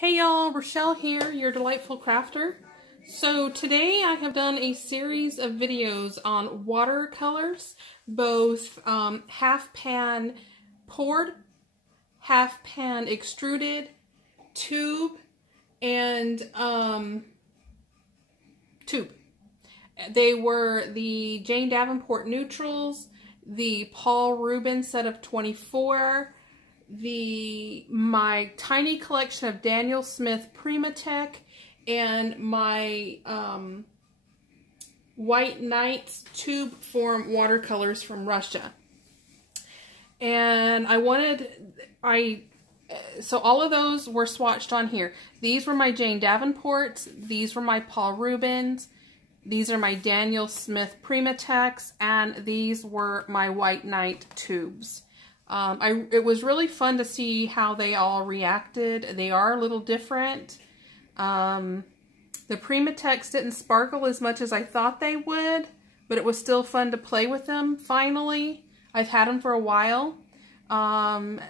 Hey y'all, Rochelle here, your delightful crafter. So today I have done a series of videos on watercolors, both half pan poured, half pan extruded, tube, and tube. They were the Jane Davenport neutrals, the Paul Rubens set of 24, my tiny collection of Daniel Smith Primatech, and my White Knights tube form watercolors from Russia. And so all of those were swatched on here. These were my Jane Davenports, these were my Paul Rubens, these are my Daniel Smith Primatechs, and these were my White Knight tubes. It was really fun to see how they all reacted. They are a little different. The Primatechs didn't sparkle as much as I thought they would, but it was still fun to play with them, finally. I've had them for a while.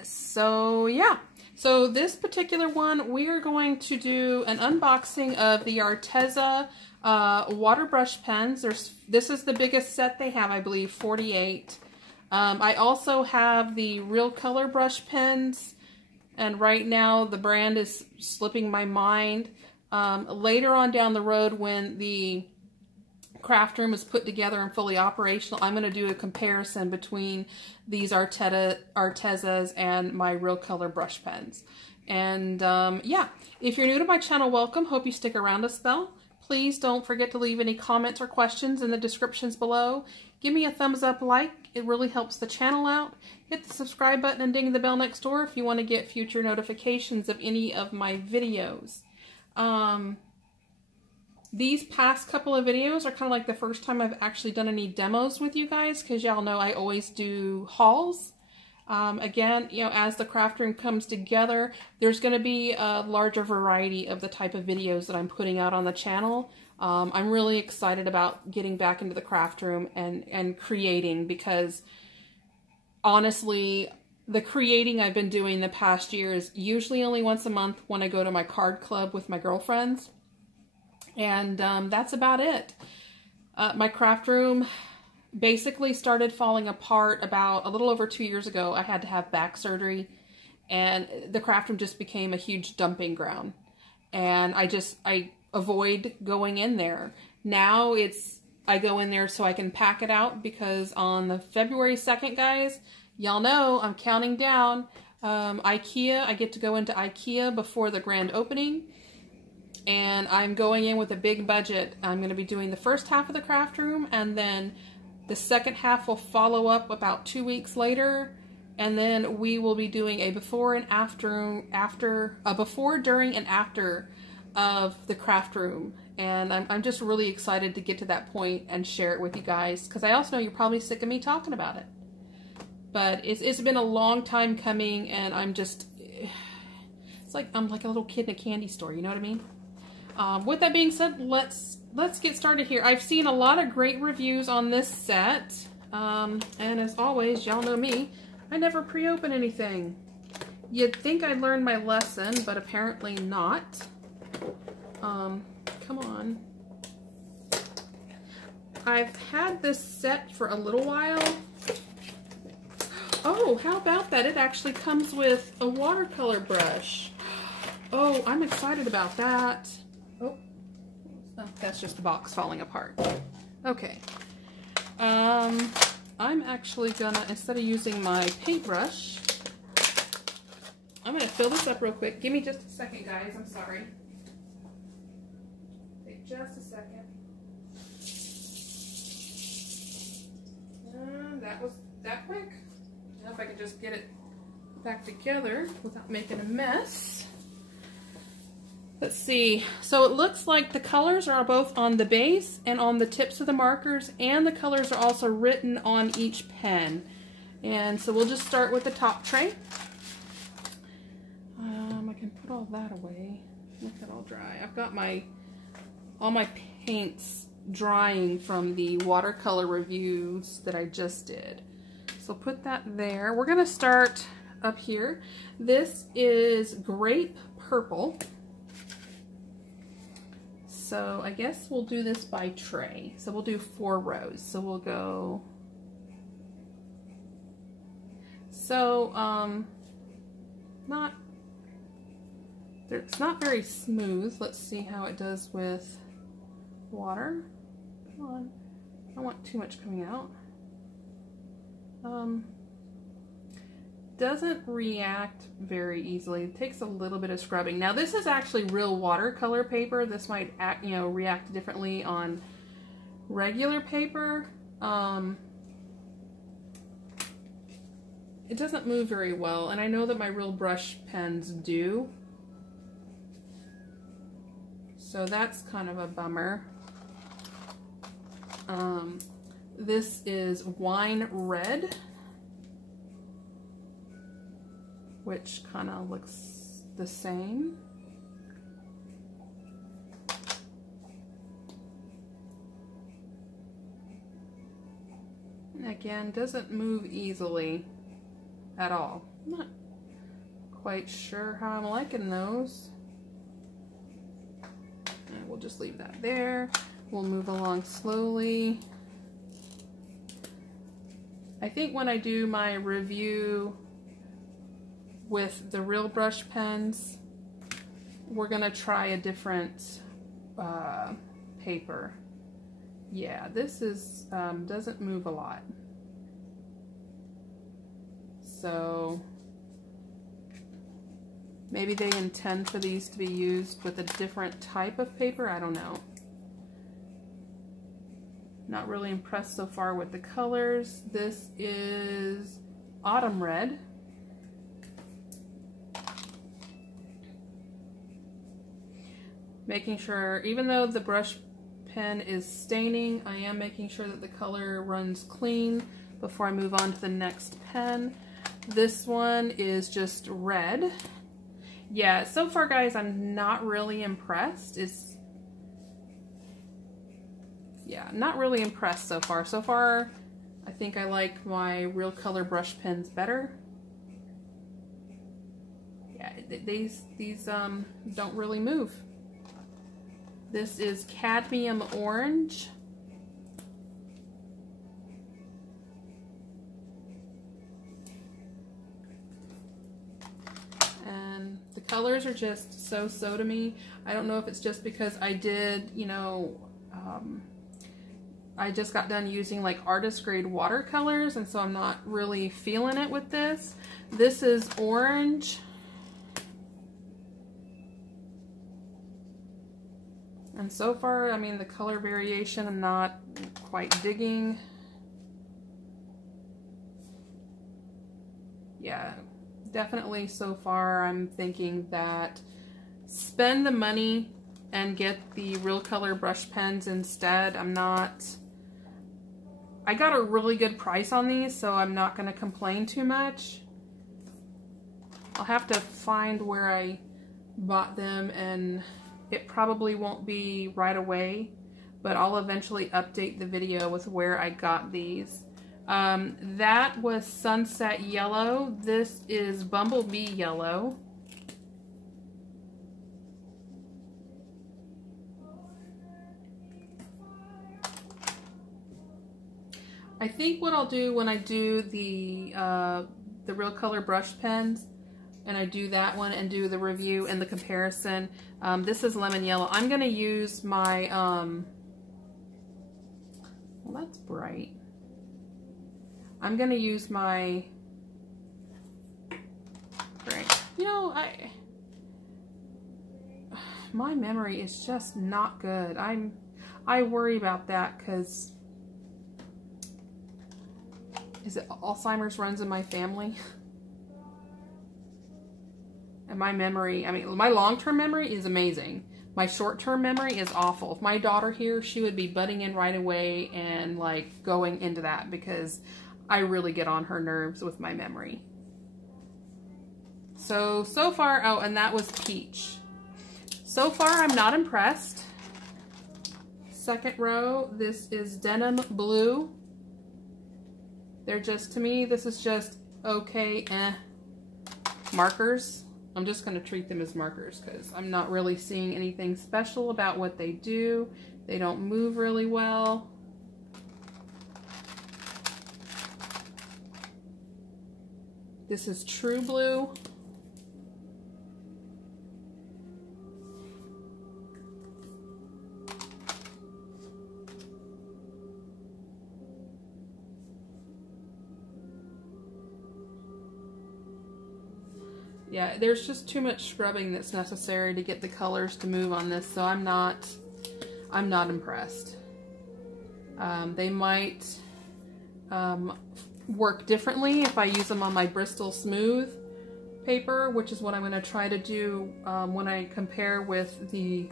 So yeah. So this particular one, we are going to do an unboxing of the Arteza water brush pens. This is the biggest set they have, I believe, 48. I also have the Real Color brush pens, and right now the brand is slipping my mind. Later on down the road, when the craft room is put together and fully operational, I'm going to do a comparison between these Artezas and my Real Color brush pens. And yeah, if you're new to my channel, welcome. Hope you stick around a spell. Please don't forget to leave any comments or questions in the descriptions below. Give me a thumbs up, like. It really helps the channel out. Hit the subscribe button and ding the bell next door if you want to get future notifications of any of my videos. These past couple of videos are kind of like the first time I've actually done any demos with you guys, because y'all know I always do hauls. Again, you know, as the craft room comes together, there's going to be a larger variety of the type of videos that I'm putting out on the channel. I'm really excited about getting back into the craft room and creating, because honestly, the creating I've been doing the past year is usually only once a month when I go to my card club with my girlfriends. And that's about it. My craft room basically started falling apart about a little over 2 years ago. I had to have back surgery, and the craft room just became a huge dumping ground. And I avoid going in there. Now I go in there so I can pack it out, because on the February 2nd, guys, y'all know I'm counting down. IKEA, I get to go into IKEA before the grand opening, and I'm going in with a big budget. I'm going to be doing the first half of the craft room, and then the second half will follow up about 2 weeks later, and then we will be doing a before and after, a before, during, and after of the craft room. And I'm just really excited to get to that point and share it with you guys, because I also know you're probably sick of me talking about it. But it's been a long time coming, and it's like I'm like a little kid in a candy store, you know what I mean? With that being said, let's get started here. I've seen a lot of great reviews on this set, and as always, y'all know me, I never pre-open anything. You'd think I'd learned my lesson, but apparently not. Come on. I've had this set for a little while. Oh, how about that? It actually comes with a watercolor brush. Oh, I'm excited about that. Oh, that's just the box falling apart. Okay. I'm actually gonna, instead of using my paintbrush, I'm gonna fill this up real quick. Give me just a second, guys. I'm sorry. Take just a second. That was that quick. Now if I can just get it back together without making a mess. Let's see. So it looks like the colors are both on the base and on the tips of the markers, and the colors are also written on each pen. And so we'll just start with the top tray. I can put all that away. Let that all dry. I've got all my paints drying from the watercolor reviews that I just did. So put that there. We're going to start up here. This is grape purple. So I guess we'll do this by tray. So we'll do 4 rows. So we'll go, so it's not very smooth. Let's see how it does with water. Come on, I don't want too much coming out. Doesn't react very easily. It takes a little bit of scrubbing. Now this is actually real watercolor paper. This might act, react differently on regular paper. It doesn't move very well, and I know that my real brush pens do. So that's kind of a bummer. This is wine red, which kind of looks the same. And again, doesn't move easily at all. I'm not quite sure how I'm liking those. And we'll just leave that there. We'll move along slowly. I think when I do my review with the real brush pens, we're gonna try a different paper. Yeah, this is doesn't move a lot. So maybe they intend for these to be used with a different type of paper. I don't know. Not really impressed so far with the colors. This is autumn red. Making sure, even though the brush pen is staining, I am making sure that the color runs clean before I move on to the next pen. This one is just red. Yeah, so far guys, I'm not really impressed. Yeah, not really impressed so far. So far, I think I like my real color brush pens better. Yeah, these don't really move. This is cadmium orange. And the colors are just so to me. I don't know if it's just because I did, I just got done using like artist grade watercolors, and so I'm not really feeling it with this. This is orange. And so far, I mean, the color variation I'm not quite digging. Yeah, definitely so far I'm thinking that spend the money and get the real color brush pens instead. I got a really good price on these, so I'm not going to complain too much. I'll have to find where I bought them, and it probably won't be right away, but I'll eventually update the video with where I got these. That was sunset yellow. This is bumblebee yellow. I think what I'll do when I do the real color brush pens, and I do that one and do the review and the comparison, this is lemon yellow. I'm going to use my, well, that's bright. I'm going to use my, right, my memory is just not good. I worry about that because, is it Alzheimer's runs in my family? And my memory, I mean, my long-term memory is amazing. My short-term memory is awful. If my daughter here, she would be butting in right away and like going into that because I really get on her nerves with my memory. So far, oh, and that was peach. So far, I'm not impressed. Second row, this is denim blue. They're just, to me, this is just okay, markers. I'm just going to treat them as markers because I'm not really seeing anything special about what they do. They don't move really well. This is True Blue. Yeah, there's just too much scrubbing that's necessary to get the colors to move on this, so I'm not impressed. They might work differently if I use them on my Bristol Smooth paper, which is what I'm going to try to do when I compare with the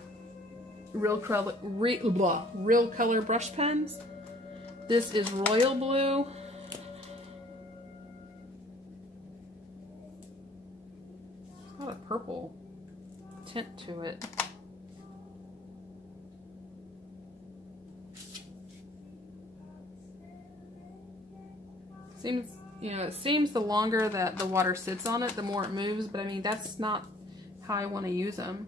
Real Color brush pens. This is Royal Blue. It's got a purple tint to it. Seems, you know, it seems the longer that the water sits on it, the more it moves, but I mean, that's not how I want to use them.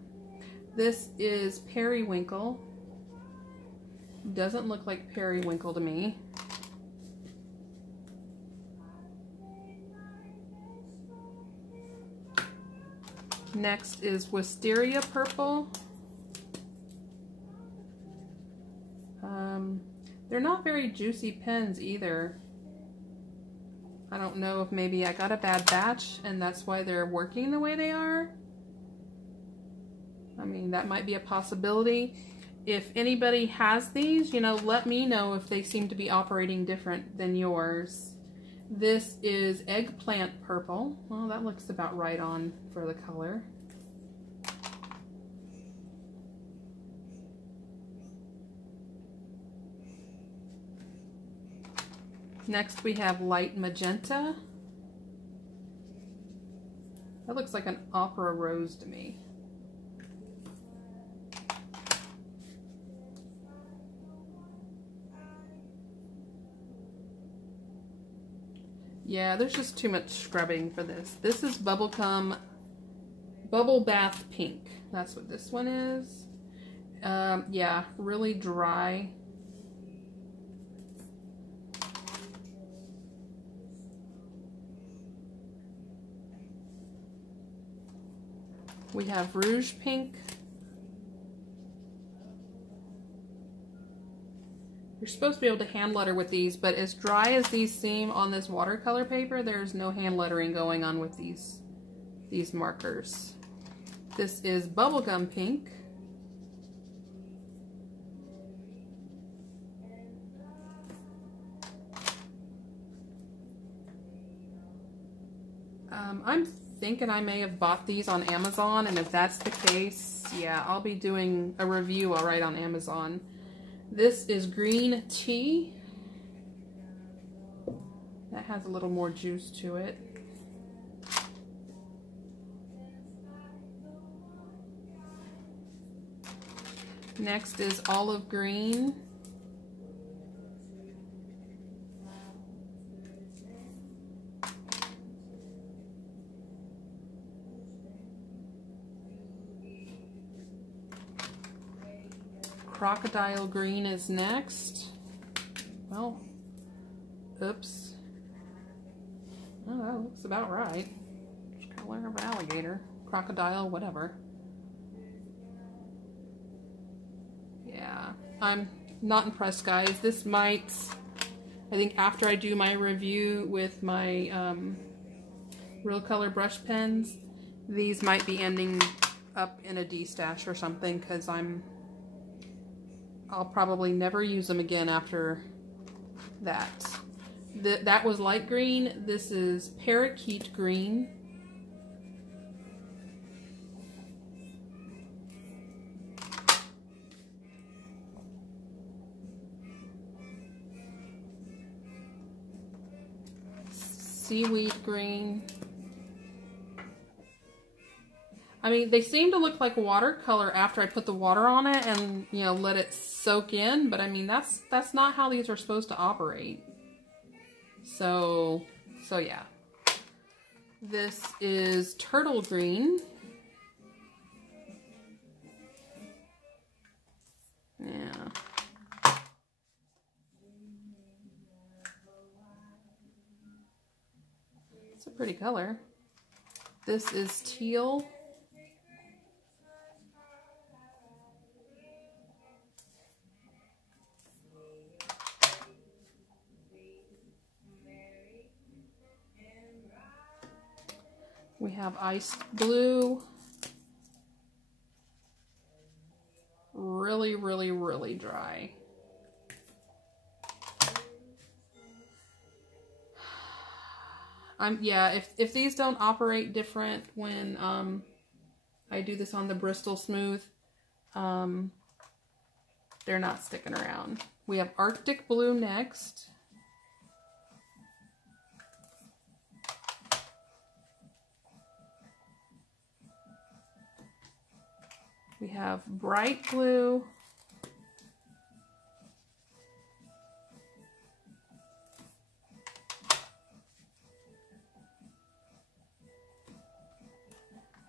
This is Periwinkle. Doesn't look like periwinkle to me. Next is Wisteria Purple. They're not very juicy pens either. I don't know if maybe I got a bad batch and that's why they're working the way they are. I mean, that might be a possibility. If anybody has these, you know, let me know if they seem to be operating different than yours. This is Eggplant Purple. Well, that looks about right on for the color. Next we have Light Magenta. That looks like an Opera Rose to me. Yeah, there's just too much scrubbing for this. This is Bubble Bath Pink. That's what this one is. Yeah, really dry. We have Rouge Pink. You're supposed to be able to hand letter with these, but as dry as these seem on this watercolor paper, there's no hand lettering going on with these markers. This is Bubblegum Pink. I'm thinking I may have bought these on Amazon, and if that's the case, yeah, I'll be doing a review right on Amazon. This is Green Tea. That has a little more juice to it. Next is Olive Green. Crocodile Green is next. Well, oops. Oh, that looks about right. Color of alligator, crocodile, whatever. Yeah, I'm not impressed, guys. This might, I think after I do my review with my Real Color brush pens, these might be ending up in a D-stash or something, because I'll probably never use them again after that. That was light green. This is Parakeet Green. Seaweed Green. I mean, they seem to look like watercolor after I put the water on it and, you know, let it soak in, but I mean, that's not how these are supposed to operate. So yeah. This is turtle green. Yeah. It's a pretty color. This is teal. We have iced blue. Really, really, really dry. Yeah, if these don't operate different when I do this on the Bristol Smooth, they're not sticking around. We have Arctic Blue next. We have bright blue.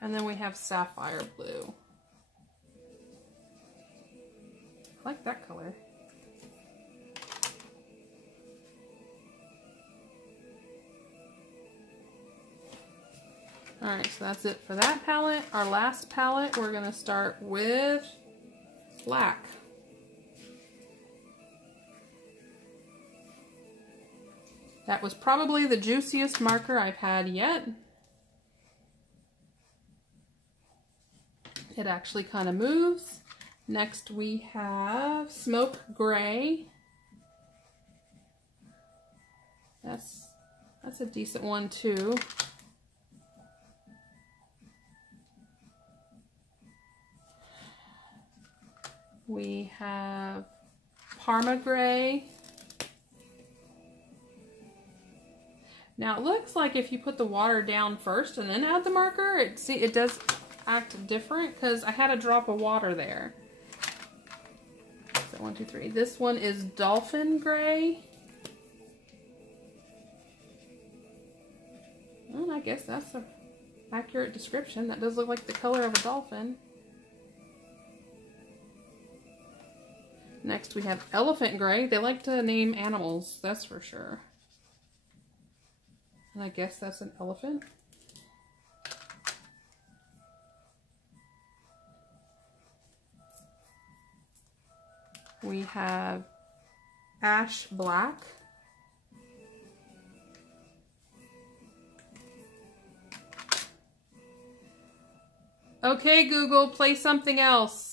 And then we have sapphire blue. I like that color. Alright, so that's it for that palette. Our last palette, we're going to start with black. That was probably the juiciest marker I've had yet. It actually kind of moves. Next we have smoke gray. That's a decent one too. We have Parma gray. Now it looks like if you put the water down first and then add the marker, it does act different because I had a drop of water there. So 1, 2, 3. This one is dolphin gray. Well, I guess that's an accurate description. That does look like the color of a dolphin. Next we have elephant gray. They like to name animals, that's for sure. And I guess that's an elephant. We have ash black. Okay, Google, play something else.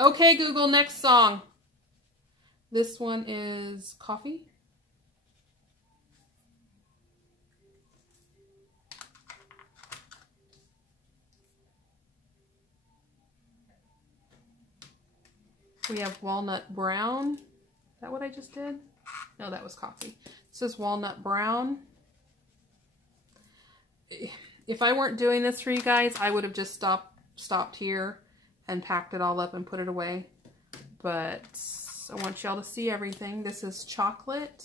Okay, Google, next song. This one is Coffee. We have Walnut Brown. Is that what I just did? No, that was Coffee. This is Walnut Brown. If I weren't doing this for you guys, I would have just stopped here and packed it all up and put it away. But I want y'all to see everything. This is Chocolate.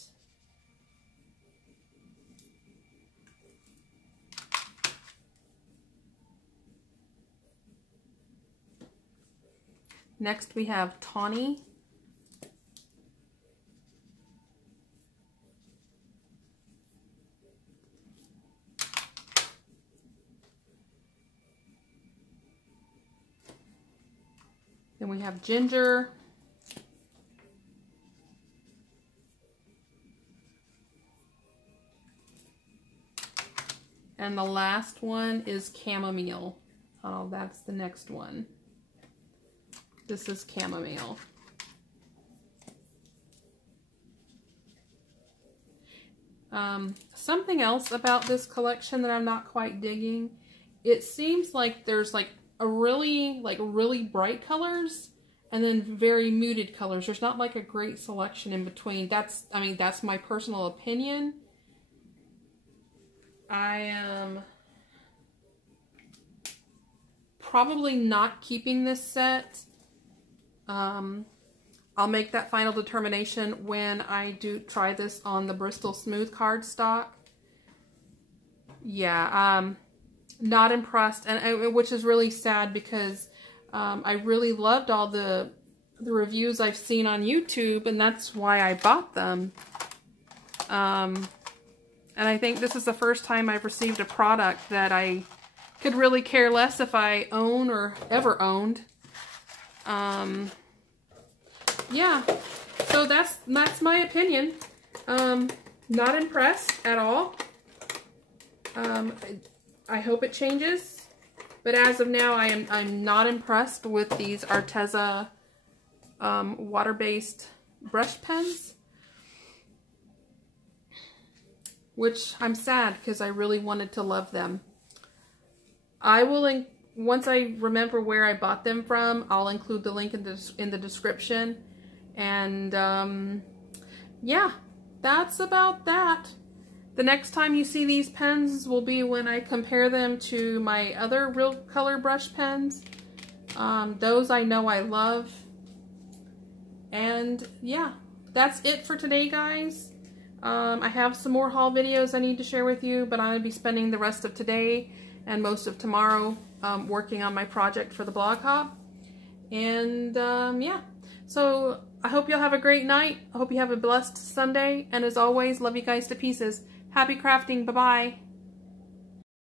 Next we have Tawny. Then we have Ginger. And the last one is Chamomile. Oh, that's the next one. This is Chamomile. Something else about this collection that I'm not quite digging. It seems like there's like really bright colors and then very muted colors. There's not like a great selection in between. That's my personal opinion. I am probably not keeping this set. I'll make that final determination when I do try this on the Bristol Smooth cardstock. Yeah, not impressed, and which is really sad because I really loved all the reviews I've seen on YouTube, and that's why I bought them. And I think this is the first time I've received a product that I could really care less if I own or ever owned. Yeah, so that's my opinion. Not impressed at all. I hope it changes, but as of now, I'm not impressed with these Arteza water-based brush pens, which I'm sad because I really wanted to love them. I will, once I remember where I bought them from, I'll include the link in the description. And yeah, that's about that. The next time you see these pens will be when I compare them to my other real color brush pens. Those I know I love. And yeah, that's it for today, guys. I have some more haul videos I need to share with you, but I'm going to be spending the rest of today and most of tomorrow working on my project for the blog hop. And yeah, so I hope you'll have a great night. I hope you have a blessed Sunday. And as always, love you guys to pieces. Happy crafting. Bye-bye.